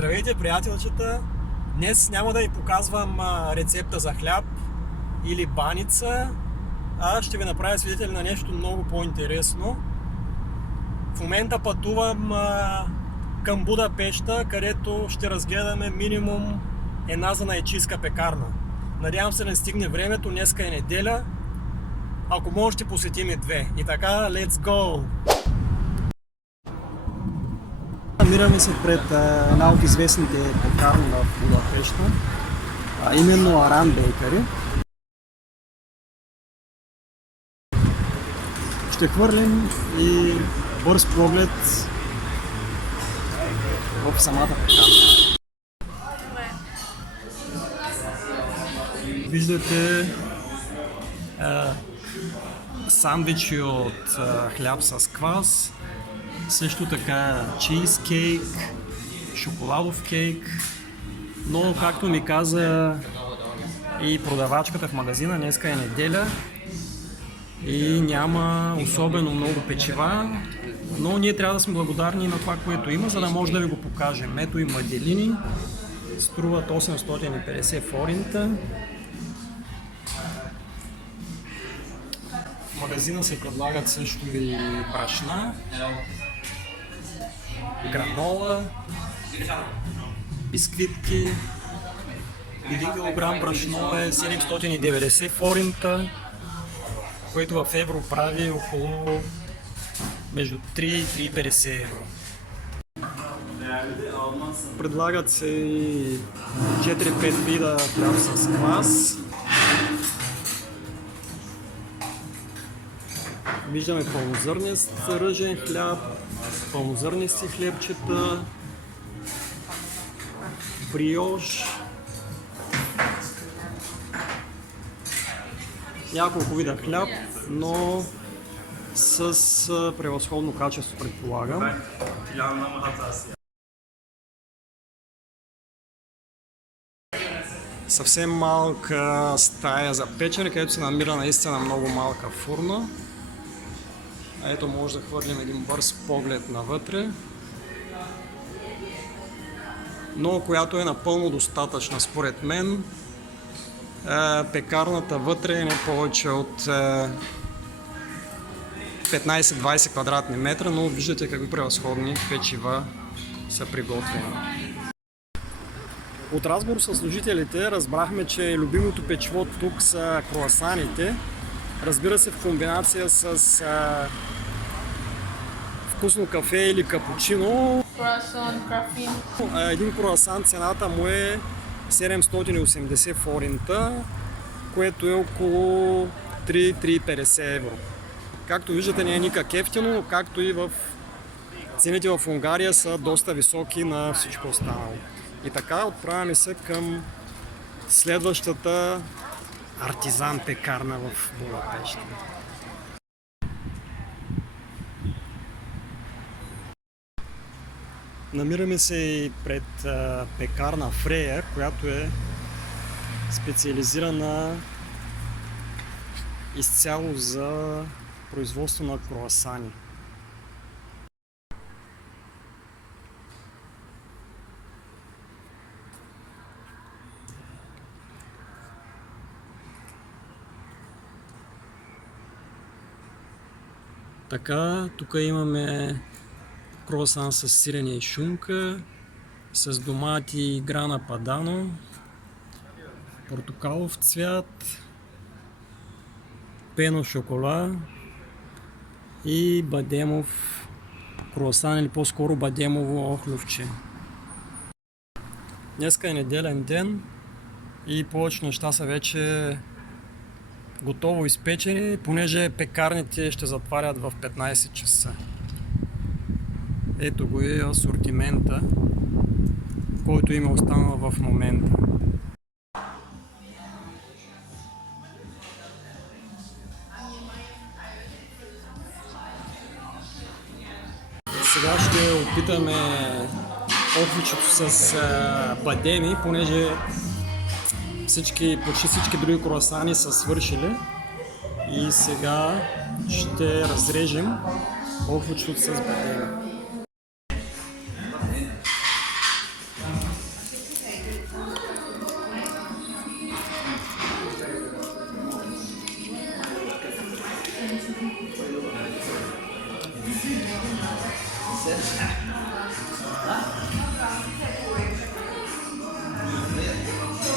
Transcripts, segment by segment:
Здравейте, приятелчета! Днес няма да ви показвам рецепта за хляб или баница, а ще ви направя свидетели на нещо много по-интересно. В момента пътувам към Будапеща, където ще разгледаме минимум една занайчийска пекарна. Надявам се да не стигне времето, днеска е неделя. Ако може, ще посетим и две. И така, let's go! Намираме се пред една от известните пекарни в Будапеща, именно Aran Bakery. Ще хвърлим и бърз поглед в самата пекарна. Виждате сандвичи от хляб с квас, също така чизкейк, шоколадов кейк, но както ми каза и продавачката в магазина, днеска е неделя и няма особено много печива, но ние трябва да сме благодарни на това, което има, за да може да ви го покажем. Ето и маделини, струват 850 форинта. В магазина се предлагат също и брашна, гранола, бисквитки. 1 кг брашно е 790 форинта, което в евро прави около между 3 и 3,50 евро. Предлагат се и 4-5 вида хляб с квас. Виждаме пълнозърнест ръжен хляб, пълнозърнести хлебчета, бриош, няколко вида хляб, но с превъзходно качество, предполагам. Съвсем малка стая за печене, където се намира наистина много малка фурна. Ето може да хвърлим един бърз поглед навътре, но която е напълно достатъчна според мен. Пекарната вътре е не повече от 15-20 квадратни метра, но виждате какви превъзходни печива са приготвени. От разговор с служителите разбрахме, че любимото печиво тук са круасаните. Разбира се, в комбинация с вкусно кафе или капучино. Един круасан цената му е 780 форинта, което е около 3-3,50 евро. Както виждате, не е никак ефтино, но както и в цените в Унгария са доста високи на всичко останало. И така отправяме се към следващата артизан пекарна в Будапеща. Намираме се и пред пекарна Фрея, която е специализирана изцяло за производство на круасани. Така, тук имаме круасан с сирене и шунка, с домати и грана падано, портокалов цвят, пено шокола и бадемов круасан, или по-скоро бадемово охлювче. Днеска е неделен ден и повече неща са вече готово изпечени, понеже пекарните ще затварят в 15 часа. Ето го е асортимента, който има останал в момента. Сега ще опитаме охлювчето с бадеми, понеже почти всички други круасани са свършили. И сега ще разрежем охлювчето с бадеми.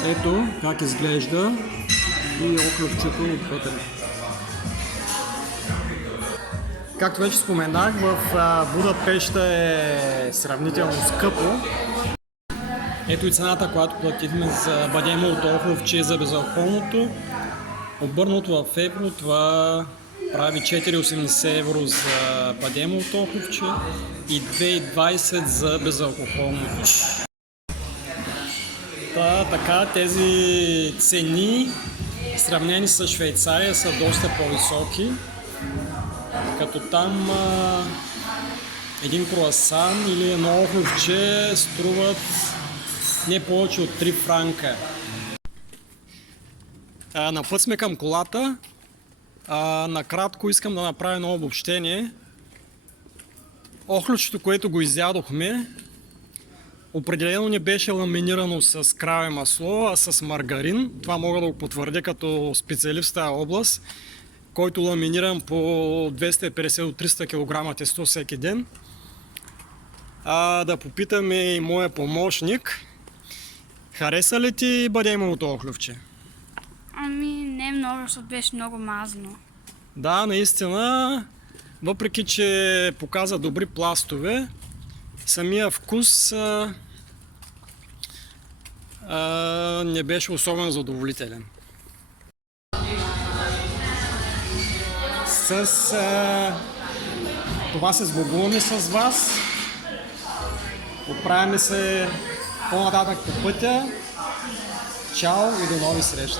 Ето как изглежда и охлювчето отвътре. Както вече споменах, в Будапеща е сравнително скъпо. Ето и цената, която платихме за бадемовото охлювче за безалкохолното. Обърнато в евро, това прави 4,80 евро за бадемовото охлювче и 2,20 за безалкохолното. Така, тези цени, сравнени с Швейцария, са доста по-високи. Като там един круасан или едно охлювче струват не повече от 3 франка. На път сме към колата. Накратко искам да направя едно обобщение. Охлювчето, което го изядохме, определено не беше ламинирано с краве масло, а с маргарин. Това мога да го потвърдя като специалист в тази област, който ламинирам по 250 до 300 кг тесто всеки ден. Да попитаме и моя помощник. Хареса ли ти бадемовото охлювче? Ами не много, защото беше много мазно. Да, наистина, въпреки че показа добри пластове, самия вкус не беше особено задоволителен. Това се сбогуваме с вас. Отправяме се по-нататък по пътя. Чао и до нови срещи!